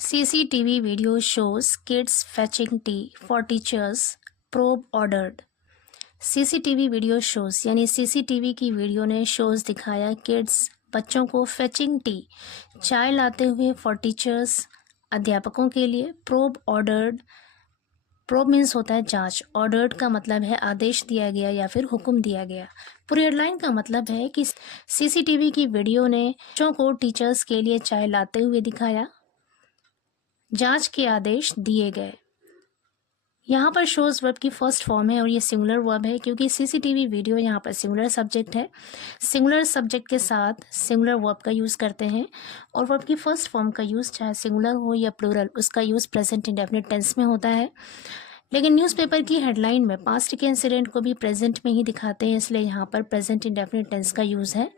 CCTV video shows kids fetching tea for teachers. Probe ordered. CCTV video shows यानी CCTV की video ने shows दिखाया kids बच्चों को फेचिंग टी चाय लाते हुए फॉर टीचर्स अध्यापकों के लिए. Probe ordered. प्रोब मीन्स होता है जांच. ऑर्डर्ड का मतलब है आदेश दिया गया या फिर हुक्म दिया गया. पूरी हेडलाइन का मतलब है कि CCTV की वीडियो ने बच्चों को टीचर्स के लिए चाय लाते हुए दिखाया. जांच के आदेश दिए गए. यहाँ पर शोज वर्ब की फर्स्ट फॉर्म है और ये सिंगुलर वर्ब है क्योंकि CCTV वीडियो यहाँ पर सिंगुलर सब्जेक्ट है. सिंगुलर सब्जेक्ट के साथ सिंगुलर वर्ब का यूज़ करते हैं और वर्ब की फर्स्ट फॉर्म का यूज़ चाहे सिंगुलर हो या प्लूरल उसका यूज़ प्रेजेंट इंडेफिनिट टेंस में होता है. लेकिन न्यूज़पेपर की हेडलाइन में पास्ट के इंसिडेंट को भी प्रेजेंट में ही दिखाते हैं, इसलिए यहाँ पर प्रेजेंट इंडेफिनिट टेंस का यूज़ है.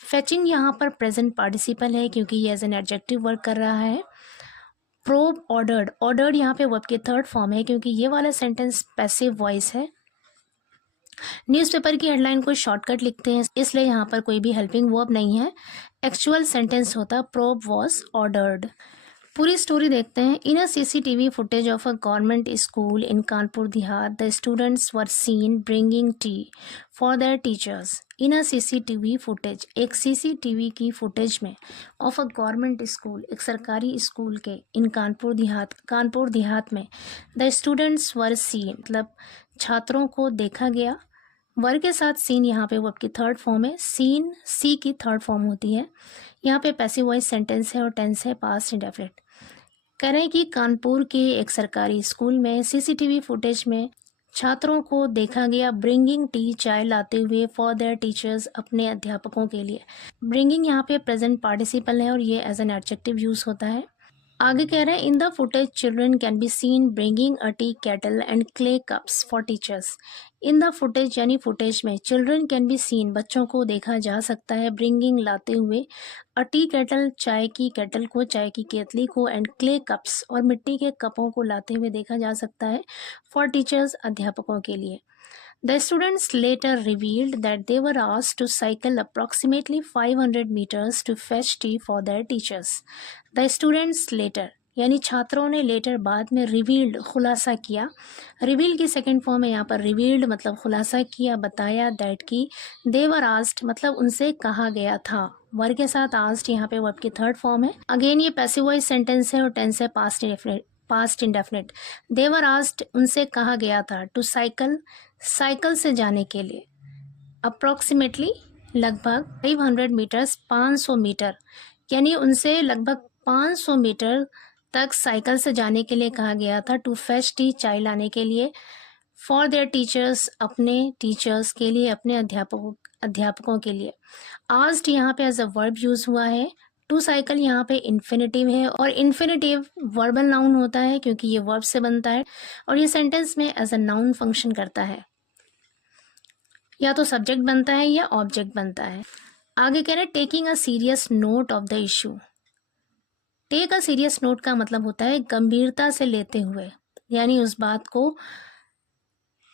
फेचिंग यहाँ पर प्रेजेंट पार्टिसिपल है क्योंकि ये एज एन एडजेक्टिव वर्क कर रहा है. Probe ordered. ऑर्डर्ड यहाँ पे वर्ब की थर्ड फॉर्म है क्योंकि ये वाला सेंटेंस पैसिव वॉइस है. न्यूज़पेपर की हेडलाइन को शॉर्टकट लिखते हैं इसलिए यहाँ पर कोई भी हेल्पिंग वर्ब नहीं है. एक्चुअल सेंटेंस होता प्रोब वॉज ऑर्डर्ड. पूरी स्टोरी देखते हैं. In a CCTV footage of a government school in Kanpur Dehat the students were seen bringing tea for their teachers. In a CCTV footage, एक CCTV की footage में, of a government school, एक सरकारी school के, इन कानपुर देहात में, द स्टूडेंट्स वर सीन मतलब छात्रों को देखा गया. वर के साथ सीन यहाँ पे वर्ब की थर्ड फॉर्म है. सीन सी की थर्ड फॉर्म होती है. यहाँ पे पैसिव वॉइस सेंटेंस है और टेंस है पास्ट इंडेफिनिट. कह रहे हैं कि कानपुर के एक सरकारी स्कूल में CCTV फुटेज में छात्रों को देखा गया ब्रिंगिंग टी चाय लाते हुए फॉर देयर टीचर्स अपने अध्यापकों के लिए. ब्रिंगिंग यहाँ पे प्रेजेंट पार्टिसिपल है और ये एज एन एडजेक्टिव यूज होता है. आगे कह रहे हैं in the footage children can be seen bringing a T kettle and clay cups for teachers. In the footage यानी फुटेज में चिल्ड्रन कैन बी सीन बच्चों को देखा जा सकता है ब्रिंगिंग लाते हुए अ टी केटल चाय की केटल को, चाय की केतली को, एंड क्ले कप्स और मिट्टी के कपों को लाते हुए देखा जा सकता है फॉर टीचर्स अध्यापकों के लिए. The students later revealed that they were asked to cycle approximately 500 meters to fetch tea for their teachers. The students later यानी छात्रों ने लेटर बाद में रिवील्ड खुलासा किया. रिवील की सेकेंड फॉर्म है यहाँ पर रिवील्ड मतलब खुलासा किया, बताया. दैट की दे वर आस्क्ड मतलब उनसे कहा गया था. वर के साथ आस्क्ड यहाँ पे वर्ब की थर्ड फॉर्म है. अगेन ये पैसिव वॉइस सेंटेंस है और टेंस है past indefinite. They were asked उनसे कहा गया था. टू साइकिल से जाने के लिए. अप्रॉक्सीमेटली लगभग 500 मीटर्स 500 मीटर यानी उनसे लगभग 500 मीटर तक साइकिल से जाने के लिए कहा गया था. टू फेच टी चाय लाने के लिए. फॉर देयर टीचर्स अपने टीचर्स के लिए, अपने अध्यापकों के लिए. आस्क्ड यहाँ पे एज अ वर्ब यूज हुआ है. टू साइकिल यहाँ पे इन्फिनेटिव है और इन्फिनेटिव वर्बल नाउन होता है क्योंकि ये वर्ब से बनता है और ये सेंटेंस में एज अ नाउन फंक्शन करता है. या तो सब्जेक्ट बनता है या ऑब्जेक्ट बनता है. आगे कह रहे हैं taking a serious note of the issue. Take a serious note का मतलब होता है गंभीरता से लेते हुए, यानी उस बात को,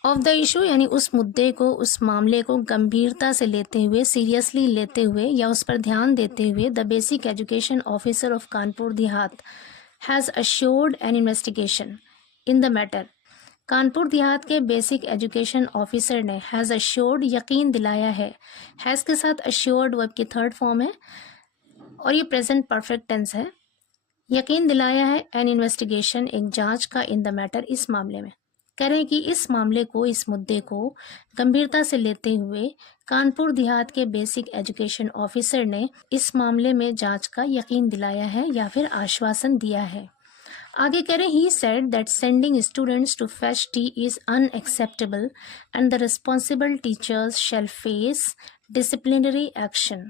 ऑफ द इशू यानी उस मुद्दे को, उस मामले को गंभीरता से लेते हुए, सीरियसली लेते हुए या उस पर ध्यान देते हुए. The basic education officer of Kanpur Dehat has assured an investigation in the matter. Kanpur Dehat के बेसिक एजुकेशन ऑफिसर ने हैज़ अश्योर्ड यकीन दिलाया है. हैज़ के साथ अश्योर्ड वर्ब की थर्ड फॉर्म है और ये प्रेजेंट परफेक्ट टेंस है. यकीन दिलाया है एन इन्वेस्टिगेशन एक जांच का, इन द मैटर इस मामले में. कह रहे हैं कि इस मामले को, इस मुद्दे को गंभीरता से लेते हुए कानपुर देहात के बेसिक एजुकेशन ऑफिसर ने इस मामले में जांच का यकीन दिलाया है या फिर आश्वासन दिया है. आगे कह रहे he said that sending students to fetch tea is unacceptable and the responsible teachers shall face disciplinary action.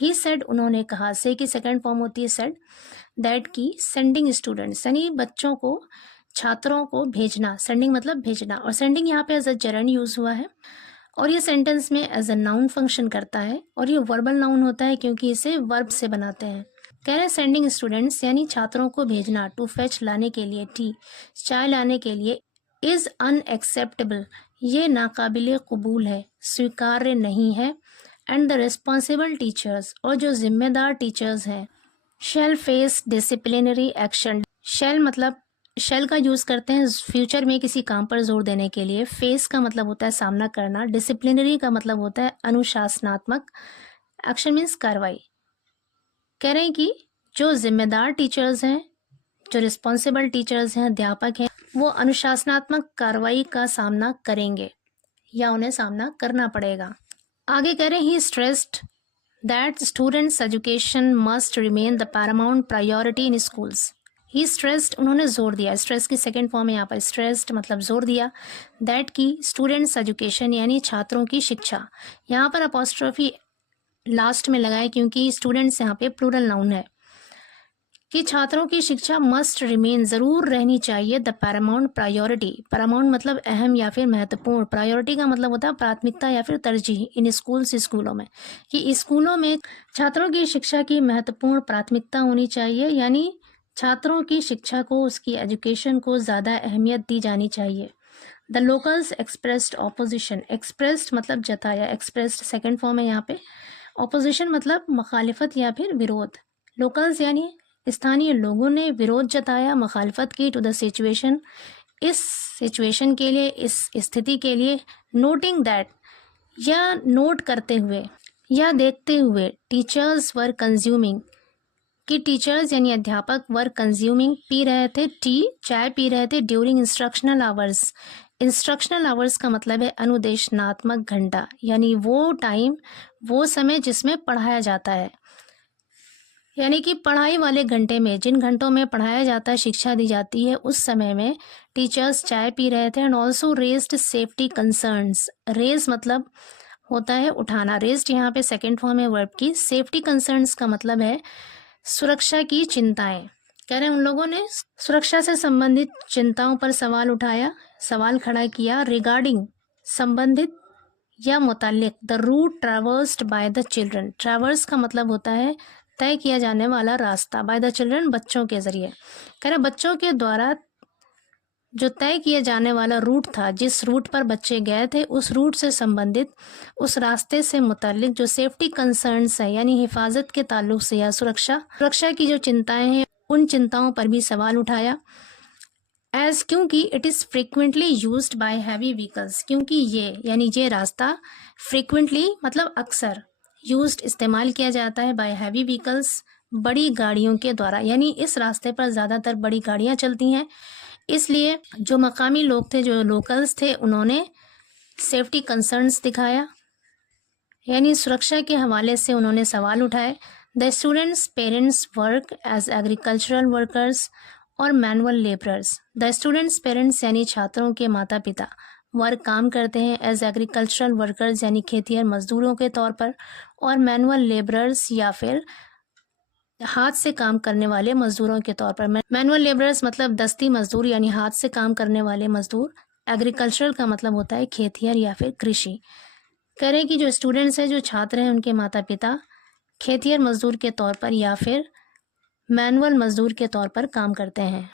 He said उन्होंने कहा. से की सेकेंड फॉर्म होती है सेड. दैट की सेंडिंग स्टूडेंट्स यानी बच्चों को, छात्रों को भेजना. सेंडिंग मतलब भेजना और सेंडिंग यहाँ पे एज अ जरंड यूज हुआ है और ये सेंटेंस में एज अ नाउन फंक्शन करता है और ये वर्बल नाउन होता है क्योंकि इसे वर्ब से बनाते हैं. कह रहे हैं सेंडिंग स्टूडेंट्स यानी छात्रों को भेजना, टू फेच लाने के लिए, टी चाय लाने के लिए, इज अनएक्सेप्टेबल ये नाकाबिले कबूल है, स्वीकार्य नहीं है. एंड द रिस्पॉन्सिबल टीचर्स और जो जिम्मेदार टीचर्स हैं, shall face disciplinary action. Shall मतलब शेल का यूज़ करते हैं फ्यूचर में किसी काम पर जोर देने के लिए। फेस का मतलब होता है सामना करना। डिसिप्लिनरी का मतलब होता है अनुशासनात्मक। एक्शन मीन्स कार्रवाई। कह रहे हैं कि जो जिम्मेदार टीचर्स हैं, जो रिस्पॉन्सिबल टीचर्स हैं, अध्यापक हैं, वो अनुशासनात्मक कार्रवाई का सामना करेंगे या उन्हें सामना करना पड़ेगा। आगे कह रहे हैं he stressed that students education must remain the paramount priority in schools. He stressed उन्होंने जोर दिया। स्ट्रेस की सेकेंड फॉर्म है यहाँ पर स्ट्रेस्ड मतलब जोर दिया। दैट की स्टूडेंट्स एजुकेशन यानी छात्रों की शिक्षा। यहाँ पर अपॉस्ट्रोफी लास्ट में लगाए क्योंकि स्टूडेंट्स यहाँ पे प्लूरल नाउन है कि छात्रों की शिक्षा मस्ट रिमेन जरूर रहनी चाहिए द पैरामाउंट प्रायोरिटी। पैरामाउंट मतलब अहम या फिर महत्वपूर्ण। प्रायोरिटी का मतलब होता है प्राथमिकता या फिर तरजीह। इन स्कूल्स स्कूलों में कि स्कूलों में छात्रों की शिक्षा की महत्वपूर्ण प्राथमिकता होनी चाहिए, यानी छात्रों की शिक्षा को, उसकी एजुकेशन को ज़्यादा अहमियत दी जानी चाहिए। The locals expressed opposition. Expressed मतलब जताया, एक्सप्रेस्ड सेकेंड फॉर्म है यहाँ पे। ऑपोजिशन मतलब मुखालिफत या फिर विरोध। लोकल्स यानी स्थानीय लोगों ने विरोध जताया, मुखालफत की टू द सिचुएशन, इस सिचुएशन के लिए, इस स्थिति के लिए। नोटिंग दैट या नोट करते हुए या देखते हुए टीचर्स वर कंज्यूमिंग कि टीचर्स यानी अध्यापक वर कंज्यूमिंग पी रहे थे टी, चाय पी रहे थे during instructional hours. Instructional hours का मतलब है अनुदेशनात्मक घंटा, यानी वो टाइम, वो समय जिसमें पढ़ाया जाता है, यानी कि पढ़ाई वाले घंटे में, जिन घंटों में पढ़ाया जाता है, शिक्षा दी जाती है, उस समय में टीचर्स चाय पी रहे थे। And also raised safety concerns. Raise मतलब होता है उठाना। रेज्ड यहाँ पे सेकेंड फॉर्म है वर्ब की। सेफ्टी कंसर्न्स का मतलब है सुरक्षा की चिंताएं। कह रहे हैं उन लोगों ने सुरक्षा से संबंधित चिंताओं पर सवाल उठाया, सवाल खड़ा किया। रिगार्डिंग संबंधित या मुताल्लिक the route traversed by the children. Traverse का मतलब होता है तय किया जाने वाला रास्ता। बाय द चिल्ड्रन बच्चों के जरिए। कह रहे बच्चों के द्वारा जो तय किया जाने वाला रूट था, जिस रूट पर बच्चे गए थे, उस रूट से संबंधित, उस रास्ते से मुताल्लिक जो सेफ्टी कंसर्न्स है, यानी हिफाजत के ताल्लुक से या सुरक्षा की जो चिंताएं हैं, उन चिंताओं पर भी सवाल उठाया। एज क्योंकि it is frequently used by heavy vehicles. क्योंकि ये यानी ये रास्ता फ्रिक्वेंटली मतलब अक्सर, यूज्ड इस्तेमाल किया जाता है, बाय हैवी व्हीकल्स बड़ी गाड़ियों के द्वारा, यानी इस रास्ते पर ज़्यादातर बड़ी गाड़ियाँ चलती हैं। इसलिए जो मकामी लोग थे, जो लोकल्स थे, उन्होंने सेफ्टी कंसर्न्स दिखाया, यानी सुरक्षा के हवाले से उन्होंने सवाल उठाए। The students parents work as agricultural workers और manual labourers. The students parents यानी छात्रों के माता पिता वर्क काम करते हैं एज एग्रीकल्चरल वर्कर्स यानी खेतिहर मजदूरों के तौर पर, और मैनुअल लेबरर्स या फिर हाथ से काम करने वाले मजदूरों के तौर पर। मैनुअल लेबरर्स मतलब दस्ती मजदूर यानी हाथ से काम करने वाले मजदूर। एग्रीकल्चरल का मतलब होता है खेतिहर या फिर कृषि। कह रहे हैं कि जो स्टूडेंट्स हैं, जो छात्र हैं, उनके माता पिता खेतिहर मजदूर के तौर पर या फिर मैनुअल मजदूर के तौर पर काम करते हैं।